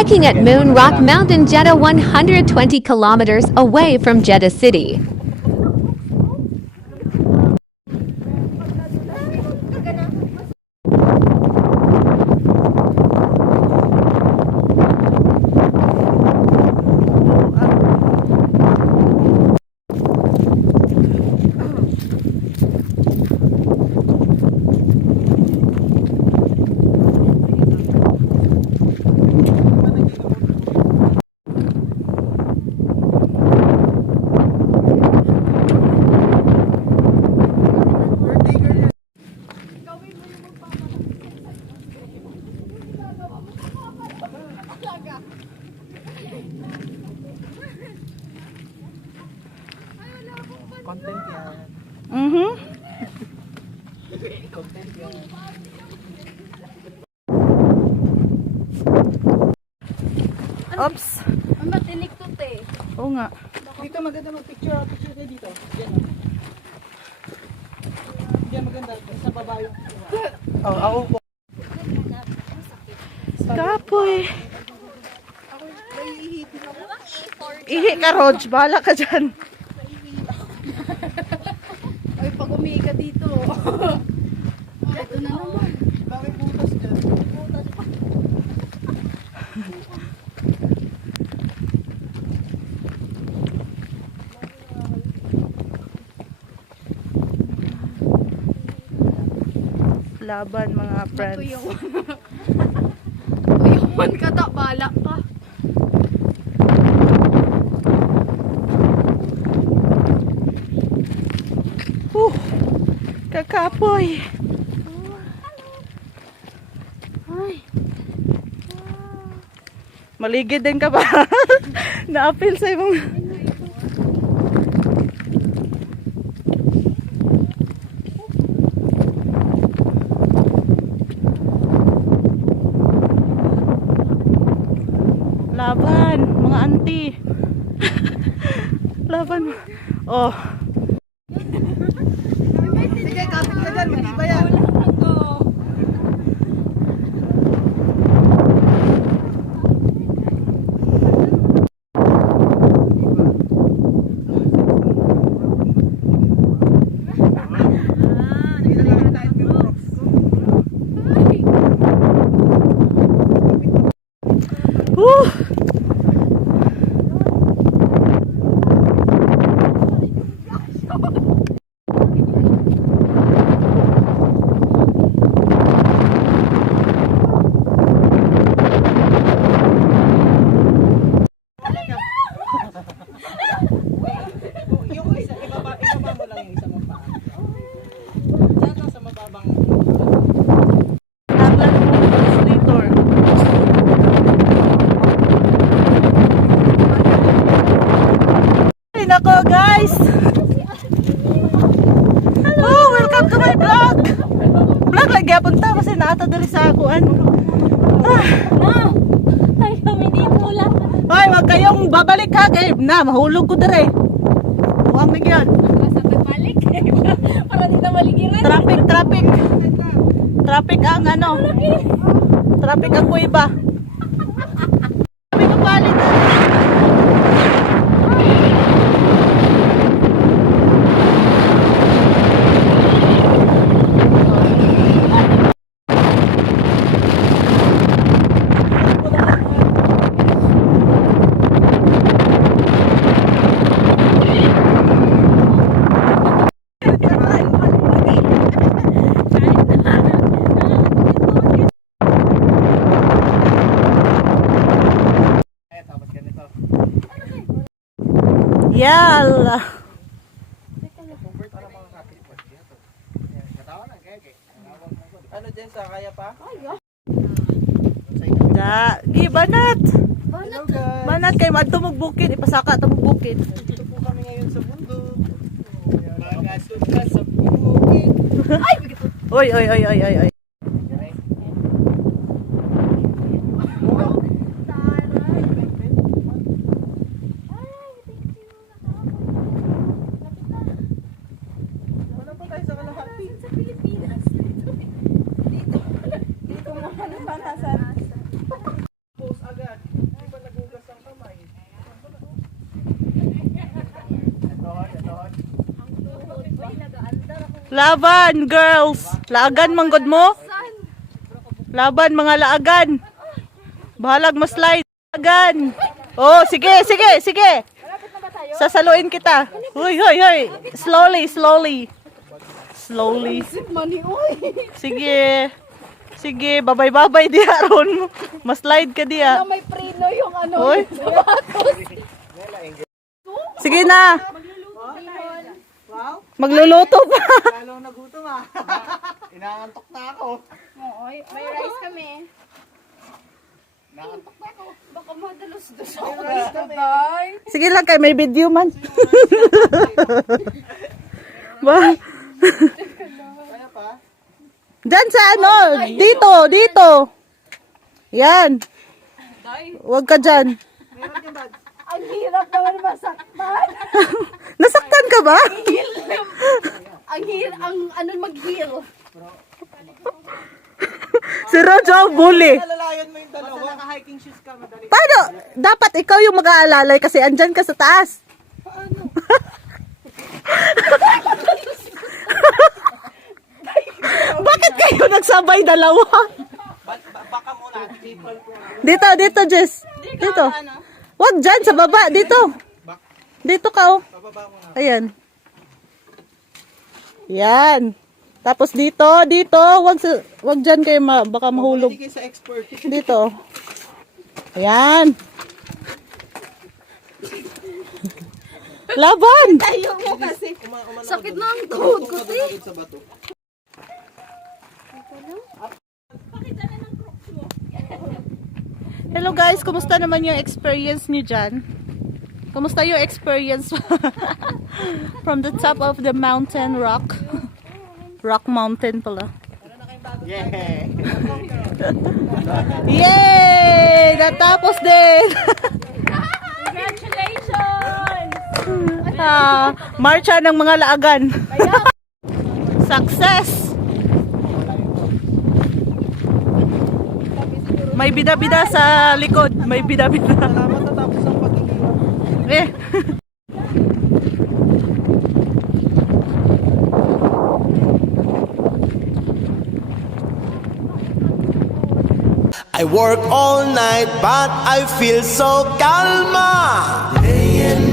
Hiking at Moon Rock Mountain, Jeddah, 120 kilometers away from Jeddah City. Content yan. Content yan. Oops. Ang matinik to, te. Oo nga. Dito maganda mag-picture. Picture kayo dito. Yan. Yan maganda. Sa baba yung... Oh, ako po. Kapoy. Ihi ka, Rog. Bahala ka dyan. Ay, pag umihi ka dito. Ito na naman. Bakit butas dyan? Laban, mga friends. Tuyawan ka ta, bala ka. Kakapoy. Ay. Maligid din ka ba? Na-appeal sa imong... Laban, mga auntie. Laban. Oh. Sige, kapit ka dyan. Matiba yan. Yung isa, ibaba mo lang yung isa mo pa. Diyan lang sa mababang... Translator. Ay, nako guys! Oh, welcome to my vlog! Vlog lagi apunta kasi naata dali sa akuan. Ay, kami dito lang. Hoy, wag kayong babalik ha kay na mahulog ko dire. Huwag nagyan. Sa pagbalik. Para di na maligiran. Traffic. Traffic ang ano. Traffic ang kuiba. Traffic ang balit. Yalla. Ano dyan sa kaya pa? Banat. Hello guys! Banat kay madto mong bukid, ipasaka ta mong bukid. Dito po kami ngayon sa bundok. Bagasod ka sa bukid. Oy. Wala pa tayo sa kalahati. Sa Pilipinas. Dito muna sa Post agad. Laban, girls. Laagan manggod mo. Laban, mga laagan. Bahalag ma-slide. Laagan. Oh, sige, sige, sige. Sasaluin kita. Hoy, hoy, hoy. Slowly, slowly. Slowly. Money, uy. Sige. Sige, babay-babay diya ron. Ma-slide ka diya. May preno yung ano. Hoy. Sige na. Magluluto pa. Lalo nagutom ah. Inaantok na ako. Oo, may rice kami. Baka madalos-dos ako dito, day. Sige lang kay may video man. Ba? Kaya pa? Diyan sa ano, dito, dito. Yan. Huwag ka dyan. Meron ka ba? Ang hirap naman masaktan. Nasaktan ka ba? ang ano mag-heal. Si Rojo ang bully. Nalalayan mo yung dalawa. Basta naka-hiking shoes ka, madali. Paano? Dapat ikaw yung mag-aalalay kasi andyan ka sa taas. Paano? Bakit kayo nagsabay dalawa? Baka muna. People ko. Dito, dito, Jess. Dito. Wag dyan, sa baba. Dito. Dito ka, oh. Bababa mo na. Ayan. Yan. Tapos dito, dito. Wag dyan kayo, baka mahulog. Hindi kayo sa expert. Dito. Ayan. Laban! Ayaw mo kasi. Sakit na ang tuhod ko, te. Sa bato. Hello guys, kumusta naman yung experience niyo dyan? Kumusta yung experience from the top of the mountain rock? Rock mountain pala. Yeah. Yay! Natapos din! Congratulations! Marcha ng mga laagan. Success! May bida-bida sa likod. May bida-bida. Salamat natapos ang pag-iiwan. Eh. I work all night, but I feel so calma. Day and